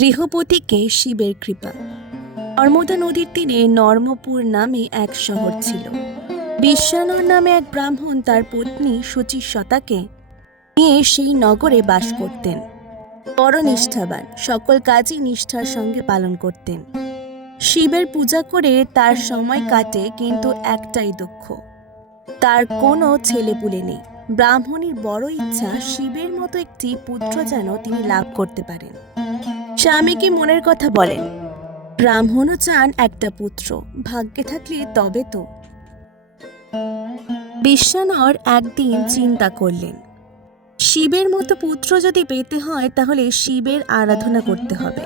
গৃহপতিকে শিবের কৃপা। নর্মদা নদীর তীরে নর্মপুর নামে এক শহর ছিল। বিশ্বানর নামে এক ব্রাহ্মণ তার পত্নী শতাকে নিয়ে সেই নগরে বাস করতেন। বড় নিষ্ঠাবান সকল কাজই নিষ্ঠার সঙ্গে পালন করতেন। শিবের পূজা করে তার সময় কাটে কিন্তু একটাই দুঃখ। তার কোনো ছেলেপুলে নেই। ব্রাহ্মণীর বড় ইচ্ছা শিবের মতো একটি পুত্র যেন তিনি লাভ করতে পারেন। স্বামীকে মনের কথা বলেন? ব্রাহ্মণও চান একটা পুত্র, ভাগ্যে থাকলে তবে তো। বিশ্বানর একদিন চিন্তা করলেন, শিবের মতো পুত্র যদি পেতে হয় তাহলে শিবের আরাধনা করতে হবে।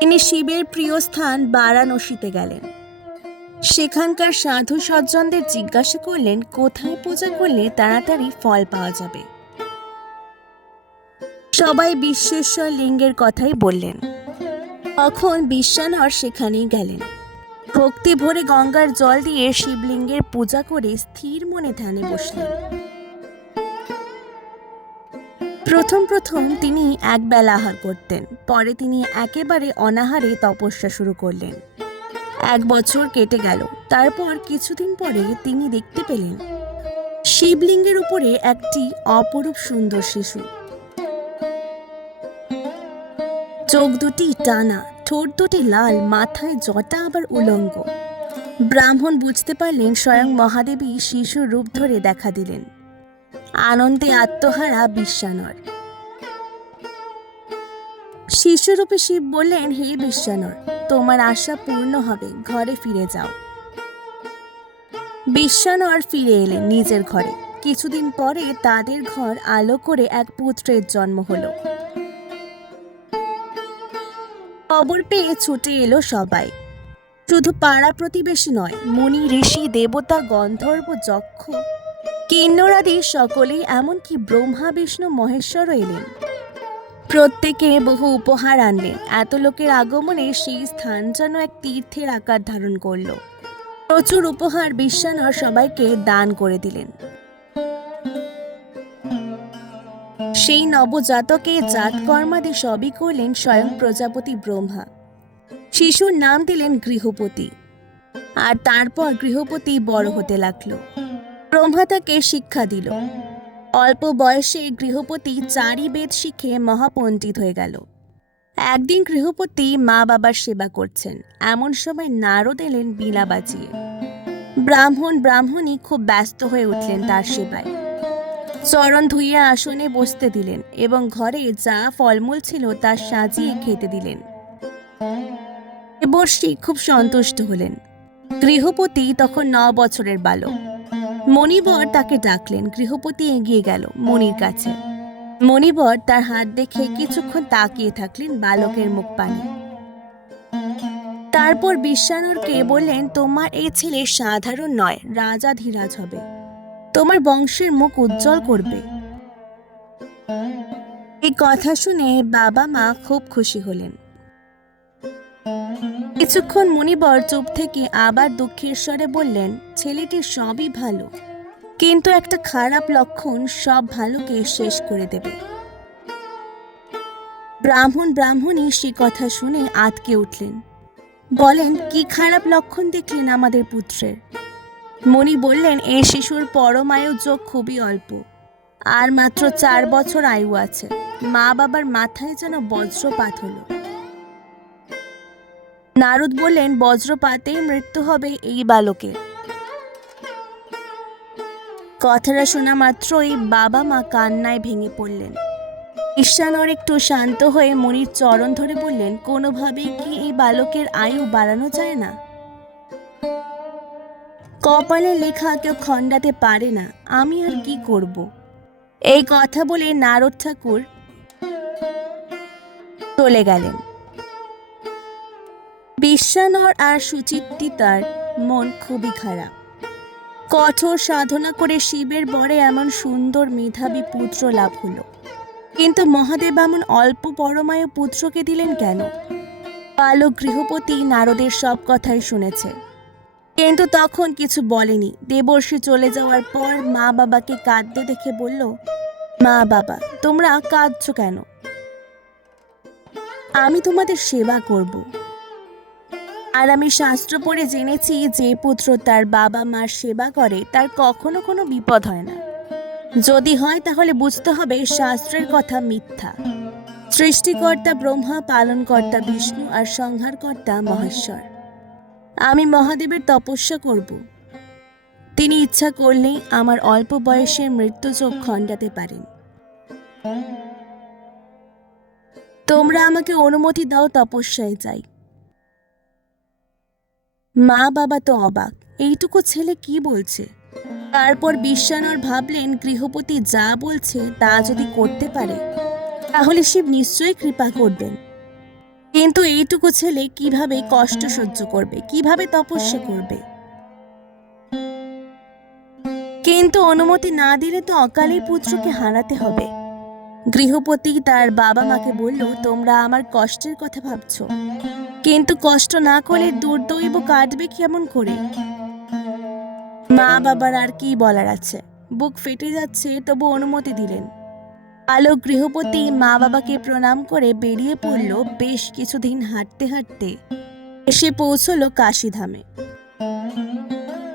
তিনি শিবের প্রিয় স্থান বারাণসীতে গেলেন। সেখানকার সাধু সজ্জনদের জিজ্ঞাসা করলেন, কোথায় পূজা করলে তাড়াতাড়ি ফল পাওয়া যাবে? সবাই বিশ্বেশ্বর লিঙ্গের কথাই বললেন। তখন বিশ্বানর সেখানেই গেলেন। ভক্তি ভরে গঙ্গার জল দিয়ে শিবলিঙ্গের পূজা করে স্থির মনে ধ্যানে বসলেন। প্রথম প্রথম তিনি একবেলা আহার করতেন, পরে তিনি একেবারে অনাহারে তপস্যা শুরু করলেন। এক বছর কেটে গেল, তারপর কিছুদিন পরে তিনি দেখতে পেলেন, শিবলিঙ্গের উপরে একটি অপরূপ সুন্দর শিশু। চোখ দুটি টানা, ঠোঁট দুটি লাল, মাথায় জটা আবার উলঙ্গ। ব্রাহ্মণ বুঝতে পারলেন স্বয়ং মহাদেবী শিশুর রূপ ধরে দেখা দিলেন। আনন্দে আত্মহারা বিশ্বানর শিশুরূপে শিব বললেন, হে বিশ্বানর তোমার আশা পূর্ণ হবে, ঘরে ফিরে যাও। বিশ্বানর ফিরে এলেন নিজের ঘরে। কিছুদিন পরে তাদের ঘর আলো করে এক পুত্রের জন্ম হলো। খবর পেয়ে ছুটে এলো সবাই। শুধু পাড়া প্রতিবেশী নয়, মুনি, ঋষি, দেবতা, গন্ধর্ব, যক্ষ। কিন্নরাদি সকলেই এমনকি ব্রহ্মা, বিষ্ণু, মহেশ্বরও এলেন। প্রত্যেকে বহু উপহার আনলেন। এত লোকের আগমনে সেই স্থান যেন এক তীর্থের আকার ধারণ করল। প্রচুর উপহার বিশ্বানর সবাইকে দান করে দিলেন। সেই নবজাতকে জাতকর্মাদি সবই করলেন স্বয়ং প্রজাপতি ব্রহ্মা। শিশুর নাম দিলেন গৃহপতি। আর তারপর গৃহপতি বড় হতে লাগল। ব্রহ্মা তাকে শিক্ষা দিল। অল্প বয়সে গৃহপতি চারি বেদ শিখে মহাপণ্ডিত হয়ে গেল। একদিন গৃহপতি মা বাবার সেবা করছেন। এমন সময় নারদ এলেন বিনা বাজিয়ে ব্রাহ্মণ ব্রাহ্মণী খুব ব্যস্ত হয়ে উঠলেন তার সেবায়। চরণ ধুইয়া আসনে বসতে দিলেন এবং ঘরে যা ফলমূল ছিল তা সাজিয়ে খেতে দিলেন। দেবর্ষি খুব সন্তুষ্ট হলেন। গৃহপতি তখন ন বছরের বালক। মণিবর তাকে ডাকলেন। গৃহপতি এগিয়ে গেল মণির কাছে। মণিবর তার হাত দেখে কিছুক্ষণ তাকিয়ে থাকলেন বালকের মুখ পানে। তারপর বিশ্বানরকে বললেন, তোমার এই ছেলে সাধারণ নয় রাজাধিরাজ হবে। তোমার বংশের মুখ উজ্জ্বল করবে। এই কথা শুনে বাবা মা খুব খুশি হলেন। কিছুক্ষণ মণিবর চুপ থেকে আবার দুঃখের স্বরে বললেন, ছেলেটি সবই ভালো, কিন্তু একটা খারাপ লক্ষণ সব ভালোকে শেষ করে দেবে। ব্রাহ্মণ ব্রাহ্মণী সে কথা শুনে আতকে উঠলেন। বলেন, কি খারাপ লক্ষণ দেখলেন আমাদের পুত্রের? মণি বললেন এই শিশুর পরমায়ু যোগ খুবই অল্প। আর মাত্র চার বছর আয়ু আছে। মা বাবার মাথায় যেন বজ্রপাত হলো। নারদ বললেন, বজ্রপাতেই মৃত্যু হবে এই বালকের। কথাটা শোনা মাত্রই বাবা মা কান্নায় ভেঙে পড়লেন। ঈশানর একটু শান্ত হয়ে মনির চরণ ধরে বললেন, কোনোভাবেই কি এই বালকের আয়ু বাড়ানো যায় না? কপালে লেখা কেউ খণ্ডাতে পারে না, আমি আর কি করব? এই কথা বলে নারদ ঠাকুর চলে গেলেন। বিশ্বানর আর সুচিত্তিতার মন খুবই খারাপ। কঠোর সাধনা করে শিবের বরে এমন সুন্দর মেধাবী পুত্র লাভ হলো। কিন্তু মহাদেব এমন অল্প পরমায়ু পুত্রকে দিলেন কেন? বালক গৃহপতি নারদের সব কথাই শুনেছে। কিন্তু তখন কিছু বলেনি। দেবর্ষি চলে যাওয়ার পর মা বাবাকে কাঁদতে দেখে বলল, মা বাবা, তোমরা কাঁদছো কেন? আমি তোমাদের সেবা করব। আর আমি শাস্ত্র পড়ে জেনেছি যে পুত্র তার বাবা মার সেবা করে, তার কখনো কোনো বিপদ হয় না। যদি হয় তাহলে বুঝতে হবে শাস্ত্রের কথা মিথ্যা। সৃষ্টিকর্তা ব্রহ্মা, পালনকর্তা বিষ্ণু আর সংহারকর্তা মহেশ্বর। আমি মহাদেবের তপস্যা করব। তিনি ইচ্ছা করলেই আমার অল্প বয়সে মৃত্যুযোগ খণ্ডাতে পারেন। তোমরা আমাকে অনুমতি দাও তপস্যায় যাই। মা বাবা তো অবাক, এইটুকু ছেলে কি বলছে? তারপর বিশ্বানর ভাবলেন গৃহপতি যা বলছে তা যদি করতে পারে, তাহলে শিব নিশ্চয়ই কৃপা করবেন। কিন্তু এইটুকু ছেলে কীভাবে কষ্ট সহ্য করবে? কীভাবে তপস্যা করবে? কিন্তু অনুমতি না দিলে তো অকালেই পুত্রকে হারাতে হবে। গৃহপতি তার বাবা মাকে বলল, তোমরা আমার কষ্টের কথা ভাবছ। কিন্তু কষ্ট না করলে দুর্দৈব কাটবে কেমন করে? মা বাবার আর কি বলার আছে? বুক ফেটে যাচ্ছে, তবু অনুমতি দিলেন। আলোক গৃহপতি মা বাবাকে প্রণাম করে বেরিয়ে পড়ল বেশ কিছুদিন হাঁটতে হাঁটতে। এসে পৌঁছলো কাশীধামে।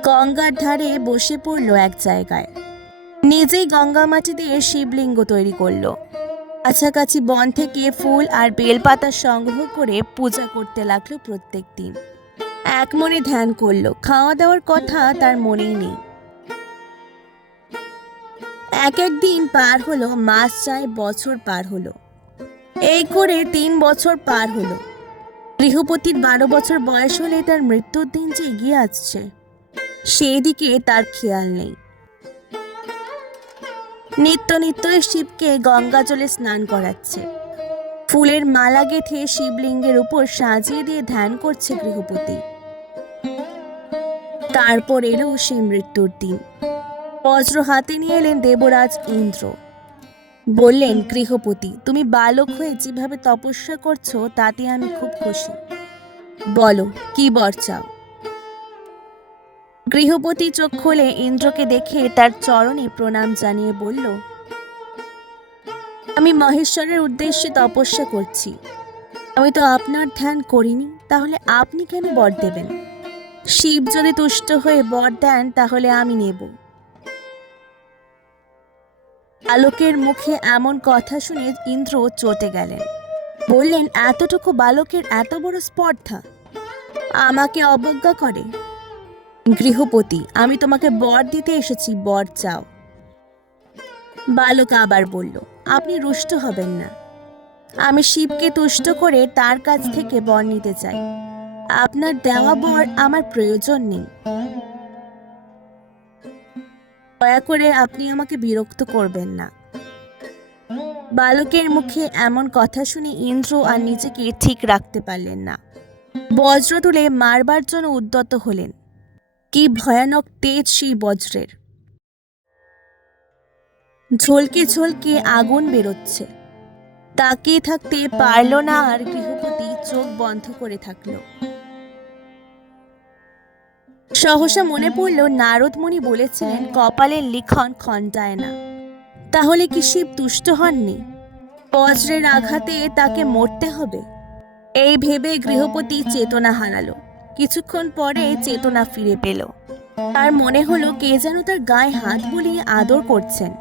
গঙ্গার ধারে বসে পড়ল এক জায়গায়। নিজেই গঙ্গা মাটি দিয়ে শিবলিঙ্গ তৈরি করল। কাছাকাছি বন থেকে ফুল আর বেলপাতা সংগ্রহ করে পূজা করতে লাগল প্রত্যেক দিন। এক মনে ধ্যান করল খাওয়া দাওয়ার কথা তার মনেই নেই। এক এক দিন পার হলো, মাস চায় বছর পার হলো। এই করে তিন বছর পার হলো। গৃহপতির বারো বছর বয়স হলে তার মৃত্যুর দিন যে এগিয়ে আসছে, সেদিকে তার খেয়াল নেই। নিত্য নিত্য শিবকে গঙ্গা জলে স্নান করাচ্ছে। ফুলের মালা গেঁথে শিবলিঙ্গের উপর সাজিয়ে দিয়ে ধ্যান করছে গৃহপতি। তারপর এলো সেই মৃত্যুর দিন। বজ্র হাতে নিয়ে এলেন দেবরাজ ইন্দ্র। বললেন, গৃহপতি, তুমি বালক হয়ে যেভাবে তপস্যা করছ, তাতে আমি খুব খুশি। বলো, কি বর চাও? গৃহপতি চোখ খুলে ইন্দ্রকে দেখে তার চরণে প্রণাম জানিয়ে বলল, আমি মহেশ্বরের উদ্দেশ্যে তপস্যা করছি। আমি তো আপনার ধ্যান করিনি, তাহলে আপনি কেন বর দেবেন? শিব যদি তুষ্ট হয়ে বর দেন, তাহলে আমি নেব। আলোকের মুখে এমন কথা শুনে ইন্দ্র চটে গেলেন। বললেন, এতটুকু বালকের এত বড় স্পর্ধা? আমাকে অবজ্ঞা করে। গৃহপতি, আমি তোমাকে বর দিতে এসেছি, বর চাও। বালক আবার বলল, আপনি রুষ্ট হবেন না। আমি শিবকে তুষ্ট করে তার কাছ থেকে বর নিতে চাই। আপনার দেওয়া বর আমার প্রয়োজন নেই। দয়া করে আপনি আমাকে বিরক্ত করবেন না। বালকের মুখে এমন কথা শুনে ইন্দ্র আর নিজেকে ঠিক রাখতে পারলেন না। বজ্র তুলে মারবার জন্য উদ্যত হলেন। কি ভয়ানক তেজ সেই বজ্রের। ঝলকে ঝলকে আগুন বেরোচ্ছে। তাকিয়ে থাকতে পারল না আর গৃহপতি চোখ বন্ধ করে থাকল। সহসা মনে পড়ল নারদ মুনি বলেছিলেন, কপালের লিখন খণ্ডায় না। তাহলে কি শিব তুষ্ট হননি? বজ্রের আঘাতে তাকে মরতে হবে? এই ভেবে গৃহপতি চেতনা হারালো। কিছুক্ষণ পরে চেতনা ফিরে পেল। তার মনে হলো কে যেন তার গায়ে হাত বুলিয়ে আদর করছেন।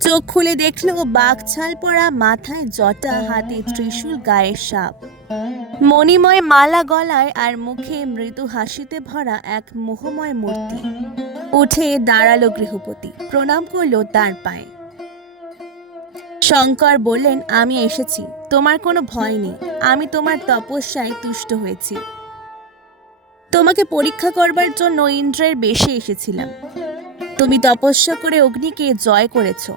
চোখ খুলে দেখল বাঘ ছাল পরা মাথায় জটা হাতে ত্রিশূল গায়ের সাপ। মণিময় মালা গলায় আর মুখে মৃদু হাসিতে ভরা এক মোহময় মূর্তি। উঠে দাঁড়াল গৃহপতি, প্রণাম করল তার পায়ে। শঙ্কর বললেন, আমি এসেছি, তোমার কোনো ভয় নেই, আমি তোমার তপস্যায় তুষ্ট হয়েছি। তোমাকে পরীক্ষা করবার জন্য ইন্দ্রের বেশে এসেছিলাম। তুমি তপস্যা করে অগ্নিকে জয় করেছ।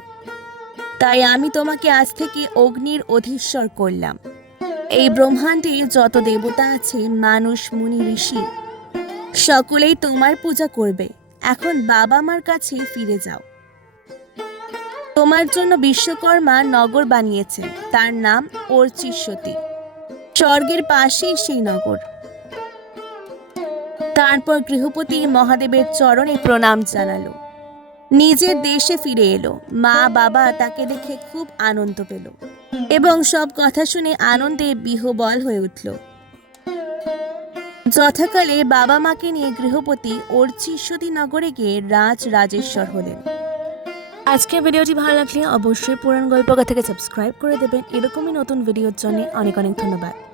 তাই আমি তোমাকে আজ থেকে অগ্নির অধীশ্বর করলাম। এই ব্রহ্মাণ্ডে যত দেবতা আছে, মানুষ, মুনি, ঋষি, সকলেই তোমার পূজা করবে। এখন বাবা মার কাছে ফিরে যাও। তোমার জন্য বিশ্বকর্মা নগর বানিয়েছেন তার নাম অর্চিষ্যতি স্বর্গের পাশেই সেই নগর। তারপর গৃহপতি মহাদেবের চরণে প্রণাম জানালো। নিজের দেশে ফিরে এলো। মা বাবা তাকে দেখে খুব আনন্দ পেল। এবং সব কথা শুনে আনন্দে বিহবল হয়ে উঠল। যথাকালে বাবা মাকে নিয়ে গৃহপতি অর্চিশ্বতী নগরে গিয়ে রাজ রাজেশ্বর হলেন। আজকের ভিডিওটি ভালো লাগলে অবশ্যই পুরাণ গল্পকা থেকে সাবস্ক্রাইব করে দেবেন। এরকমই নতুন ভিডিওর জন্য অনেক অনেক ধন্যবাদ।